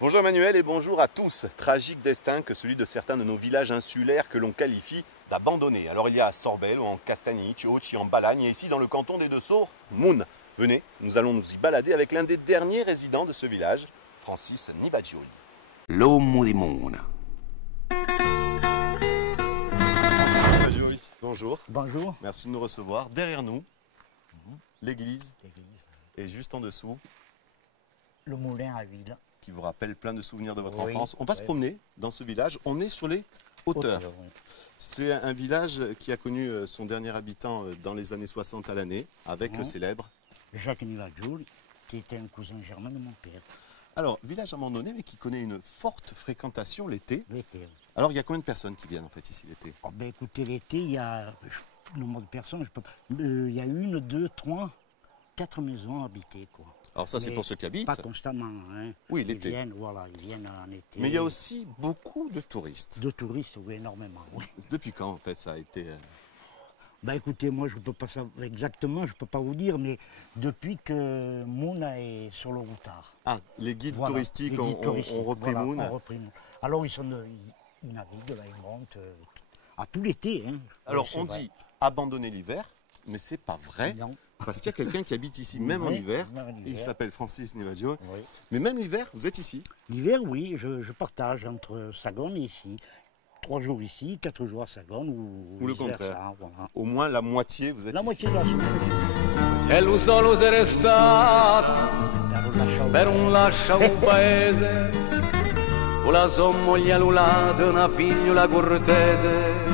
Bonjour Emmanuel et bonjour à tous. Tragique destin que celui de certains de nos villages insulaires que l'on qualifie d'abandonnés. Alors il y a à Sorbel ou en Castagnic, Auchi, en Balagne et ici dans le canton des Deux-Sceaux, Moun. Venez, nous allons nous y balader avec l'un des derniers résidents de ce village, Francis Nivaggioli. L'uomo di Mouna. Francis Nivaggioli, bonjour. Bonjour. Merci de nous recevoir. Derrière nous, l'église et juste en dessous, Le moulin à huile. qui vous rappelle plein de souvenirs de votre Oui, enfance. On va se oui. promener dans ce village. On est sur les hauteurs. Oui. C'est un village qui a connu son dernier habitant dans les années 60 à l'année, avec le célèbre. Jacques Nivaggioli, qui était un cousin germain de mon père. Alors, village abandonné, mais qui connaît une forte fréquentation l'été. L'été. Alors, il y a combien de personnes qui viennent en fait ici l'été? Oh, ben, écoutez, l'été, il y a le nombre de personnes, je peux pas. Il y a 1, 2, 3, 4 maisons habitées, quoi. Alors ça, c'est Mais pour ceux qui habitent. Pas constamment, hein. Oui, Ils l'été. viennent, voilà, ils viennent en été. Mais il y a aussi beaucoup de touristes. De touristes, oui, énormément, oui. Depuis quand en fait ça a été Bah écoutez, moi je peux pas savoir exactement, je peux pas vous dire, mais depuis que Mouna est sur le routard. Ah, les guides Voilà, touristiques les guides touristiques, ont repris voilà, Moon. ont repris Moon. Alors ils naviguent, là, ils montent à tout l'été. Hein. Alors, Ouais, c'est on vrai. dit abandonner l'hiver, mais c'est pas vrai. Non. Parce qu'il y a quelqu'un qui habite ici, même en Oui, hiver. même en hiver. Il s'appelle Francis Nivaggioli. Oui. Mais même l'hiver, vous êtes ici. L'hiver, oui, je partage entre Sagone et ici. 3 jours ici, 4 jours à Sagone Ou le vice-versa, contraire. voilà. Au moins la moitié, vous êtes La ici. moitié de la semaine. E lo solo se restato je per un lascia un paese con la sommoglia lulata una figliola cortese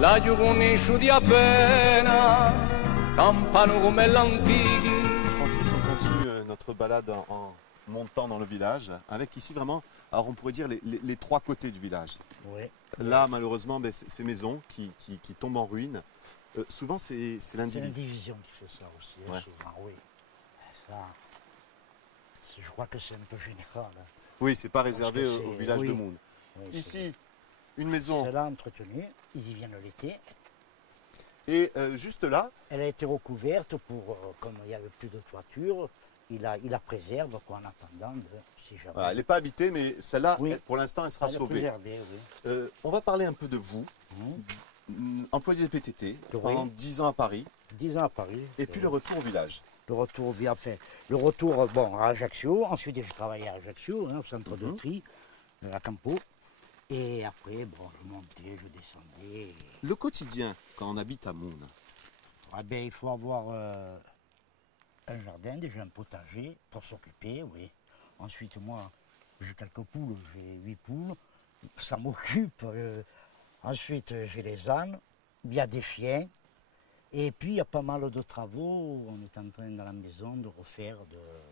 la giuconisciuti appena campano come l'antichi. Francis, on continue notre balade en montant dans le village, avec ici vraiment, alors on pourrait dire les trois côtés du village. Oui. Là, malheureusement, ben, ces maisons qui tombent en ruine. Souvent, c'est C'est l'individu. l'indivision qui fait ça aussi, hein, Ouais. souvent, oui. Ça, je crois que c'est un peu général. Hein. Oui, c'est pas réservé Parce que au c'est- village oui. de Moon. Oui, c'est- Ici, une maison. C'est là entretenu, ils y viennent l'été. Et juste là, Elle a été recouverte pour, comme il n'y avait plus de toiture, il la préserve quoi, en attendant, si jamais. voilà, elle n'est pas habitée, mais celle-là, Oui. elle, pour l'instant, elle sera Elle est sauvée. préservée, oui. On va parler un peu de vous. Mhm. Employé des PTT, Oui. pendant 10 ans à Paris, 10 ans à Paris. et puis le retour au village. Le retour, enfin, le retour bon, à Ajaccio. Ensuite, j'ai travaillé à Ajaccio, hein, au centre de tri, à Campo. Et après, bon, je montais, je descendais. Le quotidien, quand on habite à Moon, Ah ben, il faut avoir un jardin, déjà un potager pour s'occuper, oui. Ensuite, moi, j'ai quelques poules, j'ai 8 poules, ça m'occupe. Ensuite, j'ai les ânes, il y a des chiens. Et puis, il y a pas mal de travaux. On est en train, dans la maison, de refaire.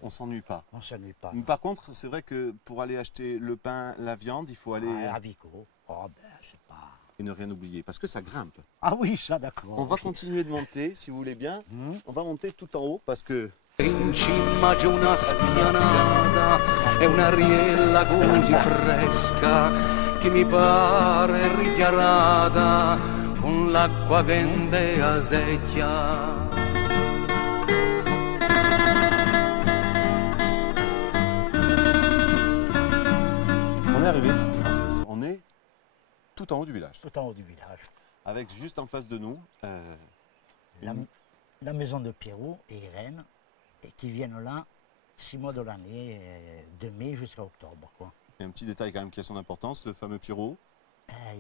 on s'ennuie pas. On ne s'ennuie pas. Mais par contre, c'est vrai que pour aller acheter le pain, la viande, il faut aller À Vico. Oh, ben, c'est pas... et ne rien oublier, parce que ça grimpe. Ah oui, ça, d'accord. On va continuer de monter, si vous voulez bien. On va monter tout en haut, parce que In cima c'è una spianata e un'ariella così fresca che mi pare richiarata con l'acqua che a secchia. on est arrivé, Francis. On est tout en haut du village, Tout en haut du village. avec juste en face de nous La, une- la maison de Pierrot et Irène, et qui viennent là 6 mois de l'année, de mai jusqu'à octobre. Quoi. et un petit détail quand même qui a son importance, le fameux Pierrot,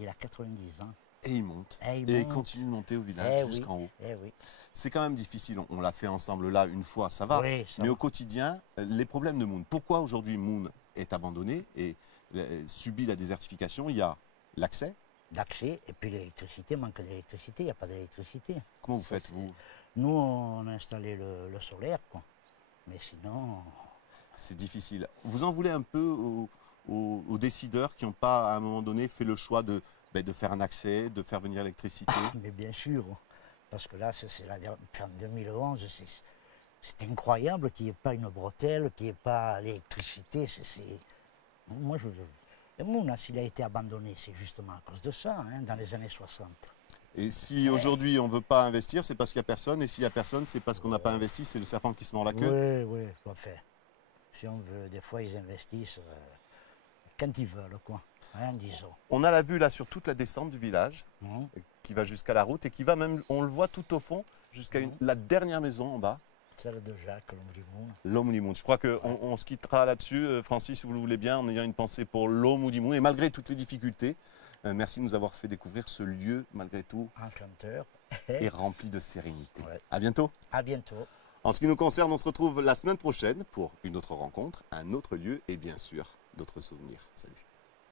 Il a 90 ans. et il monte. Et il Et il monte. continue de monter au village Eh oui, jusqu'en haut. eh oui. C'est quand même difficile, on l'a fait ensemble là une fois, ça va. Oui, ça Mais va. au quotidien, les problèmes de Moon. Pourquoi aujourd'hui Moon est abandonné et subit la désertification? Il y a l'accès. D'accès, et puis l'électricité, manque d'électricité, il n'y a pas d'électricité. Comment vous faites, vous? Nous, on a installé le solaire, quoi. Mais sinon, C'est difficile. Vous en voulez un peu aux décideurs qui n'ont pas, à un moment donné, fait le choix de faire un accès, de faire venir l'électricité? mais bien sûr, parce que là, en 2011, c'est incroyable qu'il n'y ait pas une bretelle, qu'il n'y ait pas l'électricité. Moi, et Mouna, s'il a été abandonné, c'est justement à cause de ça, hein, dans les années 60. Et si aujourd'hui on ne veut pas investir, c'est parce qu'il n'y a personne. Et s'il n'y a personne, c'est parce qu'on n'a pas investi. C'est le serpent qui se mord la queue. Oui, oui, enfin, si on veut. Des fois, ils investissent quand ils veulent, quoi. Hein, disons. On a la vue là sur toute la descente du village, qui va jusqu'à la route et qui va même, on le voit tout au fond, jusqu'à la dernière maison en bas. Celle de Jacques, l'homme du monde. L'homme du monde. Je crois qu'on se quittera là-dessus, Francis, si vous le voulez bien, en ayant une pensée pour l'homme du monde. Et malgré toutes les difficultés, merci de nous avoir fait découvrir ce lieu, malgré tout, Enchanteur. et rempli de sérénité. Ouais. À bientôt. À bientôt. En ce qui nous concerne, on se retrouve la semaine prochaine pour une autre rencontre, un autre lieu et bien sûr d'autres souvenirs. Salut.